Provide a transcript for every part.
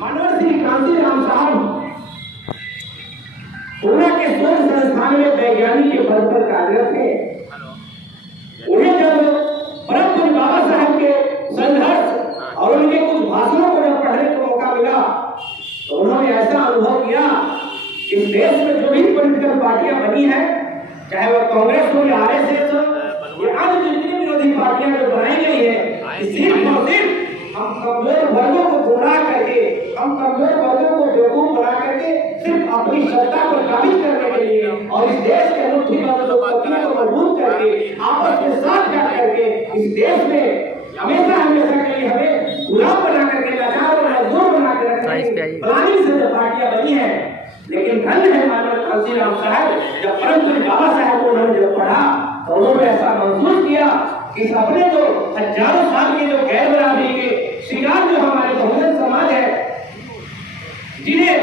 मानव श्री कांशीराम साहब पूना के शोध संस्थान में वैज्ञानिक के पद पर कार्यरत थे। उन्हें जब परम पूज्य बाबा साहब के संघर्ष और उनके कुछ भाषणों को जब पढ़ने का मौका मिला तो उन्होंने ऐसा अनुभव किया इस देश में जो भी पॉलिटिकल पार्टियां बनी हैं, चाहे वह कांग्रेस हो या आरएसएस हो या अन्य जितनी विरोधी पार्टियां जो बनाई गई है, सिर्फ और सिर्फ हम कमजोर वर्गों को गुमराह करके, हम कमजोर वर्गों को बेवकूफ बना करके सिर्फ अपनी सत्ता को काबिज करने के लिए और इस देश के मुट्ठीबंद लोकतंत्र को मजबूत करके आपस में साथ बैठ करके इस देश में हमेशा के लिए हमें गुलाम बना करके, लाचार और मजदूर बना कर रखने प्लानिंग से जो पार्टियां बनी है। लेकिन धन्य है मानव कांशीराम साहब, जब परम पूज्य बाबा साहब को उन्होंने जब पढ़ा तो उन्होंने ऐसा महसूस किया कि अपने जो हजारों साल के जो गैर बराबरी के शिकार जो हमारे बहुजन समाज है, जिन्हें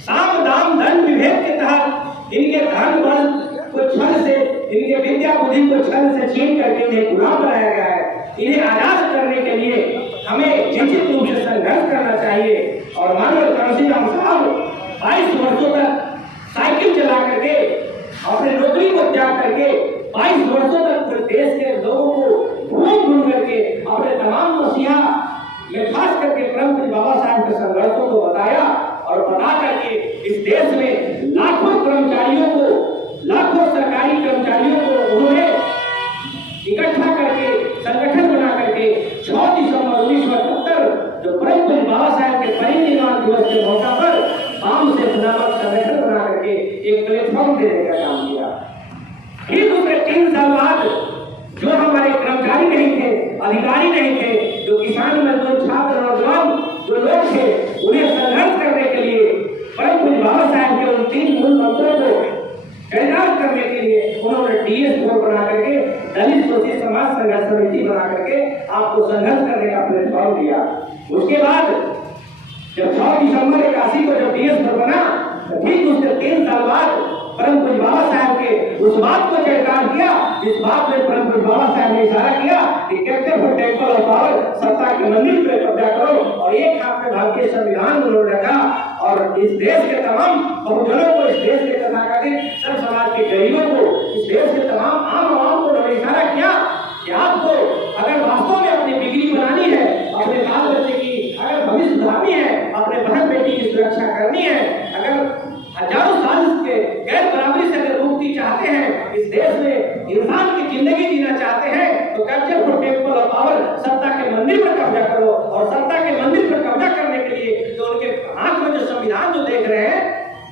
साम दाम दंड विभेद के तहत इनके धन बल को छल से, इनके विद्या बुद्धि को छल से छीन करके इन्हें गुलाम बनाया गया है, इन्हें आजाद करने के लिए हमें निश्चित रूप से संघर्ष करना चाहिए। और मानव कांशीराम साहब 22 वर्षों तक साइकिल चला करके अपने नौकरी को त्याग करके 22 वर्षों तक देश के लोगों को घूम घूम करके अपने तमाम मसीहा में खास करके परम पूज्य बाबा साहब के संघर्षों को बताया और बता करके इस देश में लाखों कर्मचारियों को, लाखों सरकारी कर्मचारियों को उन्होंने इकट्ठा करके संगठन बना करके 6 दिसंबर 1978 जो परम पूज्य बाबा साहब के परिनिर्वाण दिवस के मौका पर आम से नामक संगठन बना करके एक प्लेटफॉर्म देने का काम किया। फिर दूसरे 3 साल बाद जो हमारे कर्मचारी नहीं थे, अधिकारी नहीं थे, जो किसान मजदूर छात्र नौजवान जो लोग थे, उन्हें संघर्ष करने के लिए परम पूज्य बाबा साहब के उन 3 मूल मंत्रों को कैदार करने के लिए उन्होंने DS4 बना करके दलित शोषित समाज संघर्ष समिति बना करके आपको संघर्ष करने का प्लेटफॉर्म दिया। उसके बाद जब 6 दिसंबर 81 को जब DS4 बना तो ठीक उसके 3 साल बाद परम पूज्य बाबा साहब के उस बात को स्वीकार किया जिस बात में परम पूज्य बाबा साहब ने इशारा किया कि captain for temple of power, सत्ता के मंदिर पर कब्जा करो, और एक हाथ में भारतीय संविधान उन्होंने रखा और इस देश के तमाम बहुजनों को, इस देश के तथाकथित सब समाज के गरीबों को, इस देश के तमाम आम आवाम को उन्होंने इशारा किया कि आपको अगर वास्तव में अपनी डिग्री बनानी है, अपने बाल बच्चे की अगर भविष्य सुधारनी है, अपने बहन बेटी की सुरक्षा करनी है, अगर हजारों साल के गैर बराबरी से अगर मुक्ति चाहते हैं, इस देश में इंसान की जिंदगी जीना चाहते हैं, तो capture for temple of power, सत्ता के मंदिर पर कब्जा करो। और सत्ता के मंदिर पर कब्जा करने के लिए जो उनके हाथ में जो संविधान जो देख रहे हैं,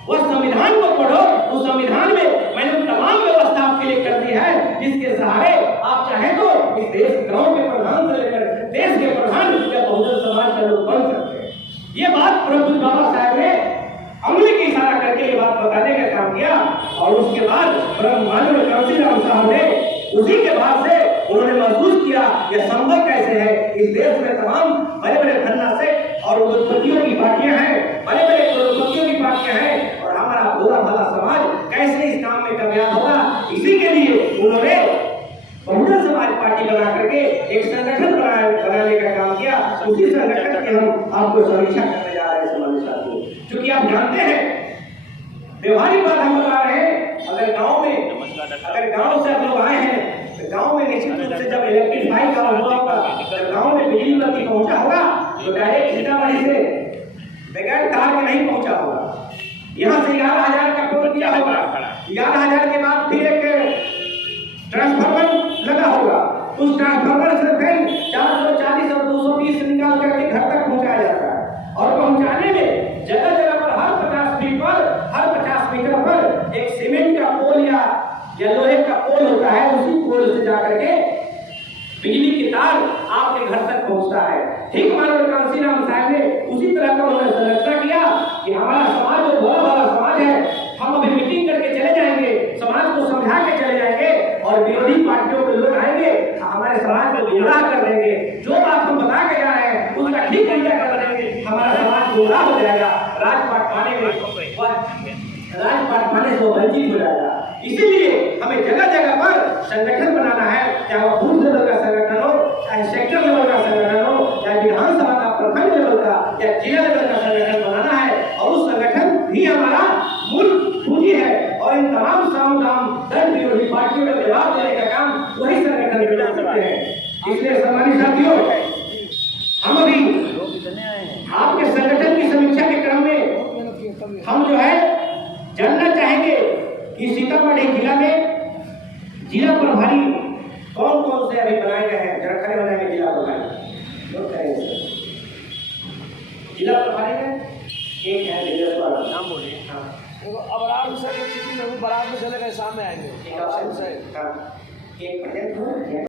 वह संविधान को पढ़ो। उस संविधान में मैंने तमाम व्यवस्था आपके लिए कर दी है जिसके सहारे आप चाहे तो इस देश गांव के प्रधान से लेकर देश के प्रधान या बहुजन समाज के लोग बन सकते हैं। ये बात परम पूज्य बाबा साहब ने अमली की इशारा करके ये बात बताने का काम किया। और उसके बाद परम मानव कांशीराम साहब ने उसी के बाद से उन्होंने महसूस किया यह संभव कैसे है। इस देश में तमाम बड़े बड़े धन्ना सेठ और उद्योगपतियों की पार्टियां हैं, बड़े बड़े करोड़पतियों की पार्टियां हैं, और हमारा भोला भाला समाज कैसे इस काम में कामयाब होगा। इसी के लिए उन्होंने बहुजन समाज पार्टी बना करके एक संगठन बनाने का काम किया। उसी संगठन की हम आपको समीक्षा करने जा रहे हैं समाज साथियों। क्योंकि आप जानते हैं व्यवहारिक बात हम बता रहे हैं, अगर गांव से आप लोग आए हैं तो गांव में निश्चित रूप से जब इलेक्ट्रीफाई का हुआ होगा, जब गांव में बिजली बत्ती पहुंचा होगा तो डायरेक्ट सीतामढ़ी से बगैर तार के नहीं पहुंचा होगा। यहाँ से 11,000 का पोल किया होगा, 11,000 के बाद फिर एक ट्रांसफार्मर लगा होगा, उस ट्रांसफार्मर से फिर 440 और 220 निकाल करके घर तक पहुंचाया जाता है। और पहुंचाने में जगह जगह पर हर 50 फीट पर, हर 50 मीटर पर एक सीमेंट का पोल या लोहे का पोल होता है, उसी पोल से जाकर के बिजली की तार आपके घर तक पहुंचता है। ठीक मानव कांशीराम साहब ने उसी तरह का उन्होंने संरचना किया कि हमारा समाज जो बहुत बड़ा समाज है, हम अभी मीटिंग करके चले जाएंगे, समाज को समझा के चले जाएंगे और विरोधी पार्टियों के लोग आएंगे हमारे समाज को गुमराह कर देंगे। जो बात हम बता के जा रहे हैं उसका ठीक तरीका कर देंगे, हमारा समाज गुमराह हो जाएगा, राजपाट पाने से वंचित हो जाएगा। इसीलिए हमें जगह जगह पर संगठन बनाना है, चाहे वो बूथ लेवल का संगठन हो, चाहे सेक्टर लेवल का संगठन हो, चाहे विधानसभा का प्रखंड लेवल का या जिला लेवल का जानना चाहेंगे कि सीतामढ़ी जिला में जिला प्रभारी कौन कौन से अभी बनाए गए हैं, जरा खड़े हो जाएंगे जिला प्रभारी। नोट करेंगे जिला प्रभारी में एक है दिलेश्वर, नाम बोलिए। हाँ, अब सर सिटी में हूँ, बारात में चले गए, शाम में आएंगे। एक प्रेजेंट